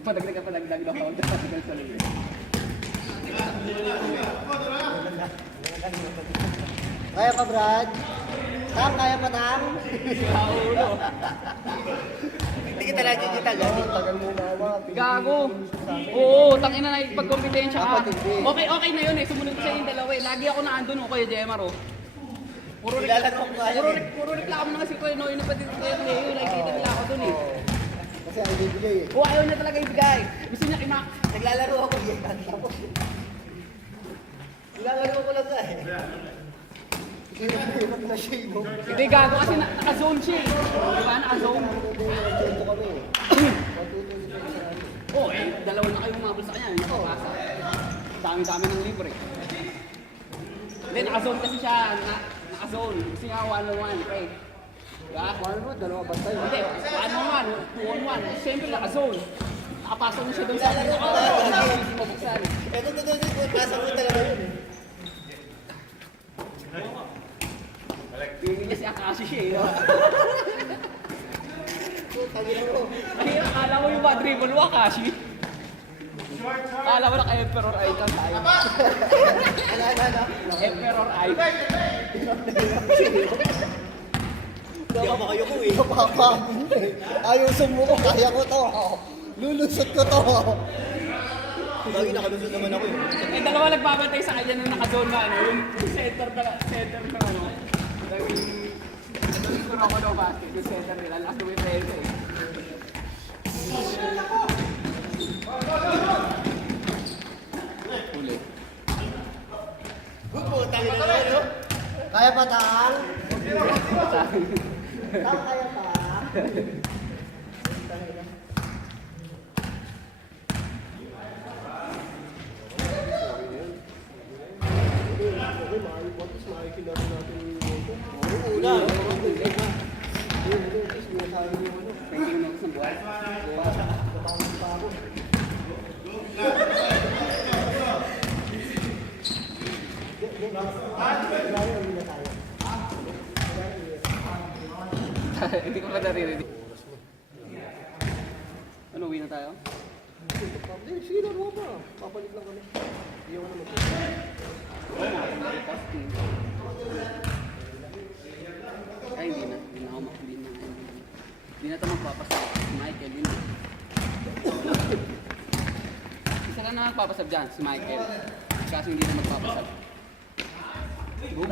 Padagdag ka padagdag na ako dahil sa lulo. Kaya pa, Brad? Tang, kaya pa, Tang? Kaulo. Hindi kita lang digital, ha? Tagal mo nawa. Gago. Oo, tangina na pagkompetensya ka. Dapat hindi. Okay na yun eh. Sumunod ko sa yung dalawa eh. Lagi ako naandun o Kuya Jemar oh. Puro Nilalaro ko kaya. puro reklamo na kasi Kuya Noy na pati Kuya Leo. Nakikita nila ako dun eh. Kasi ang bibigay, eh. Oo, ayaw niya talaga ibigay. Gusto niya i-max. Naglalaro ako, eh. Tapos, nilalaro ko lang ka, eh. Hirap na siya, no? Hindi gago kasi naka-zone siya eh. Di ba? Naka-zone. Nagtento kami, eh. Oo eh, dalawa na kayo umabol sa kanya. Nakapasa. Dami-dami ng libre. Hindi, naka-zone kasi siya. Naka-zone. Gusto niya 1-on-1, pre. Diba? Ano, dalawa bantay. Hindi, 1-on-1, 2-on-1. Siyempre naka-zone. Nakapasok mo siya doon sa akin. Hindi mo buksan. Ito, pasok mo talaga yun, eh. Hindi niya si Akashi siya eh. Tagin mo. Ay, akala mo yung dribble mo, Akashi. Akala mo naka-Emperor Eye ka tayo. Ano? Emperor Eye. Hindi ako makayo ko, eh. Napapagod, eh. Ayusin mo ko, kaya ko to. Lulusot ko to. Lagi nakalusot naman ako, eh. Eh, dalawa nagbabantay sa kanya nung naka-zone na ano, yung center na ano. Yung siguro ako daw basket, yung center nila, last with Reza eh. Uli. Tangin na yun, no? Kaya pa, Tang? Tang, kaya pa? Hindi ko pa naririnig. Ano, uwi na tayo? Sige, naruha pa. Papalit lang kami. Hindi ako naman. Oo nga, may posting. Ay, hindi na. Hindi na ito magpapasab. Si Michael, yun na. Isa lang na magpapasab dyan, si Michael. Kasi hindi na magpapasab.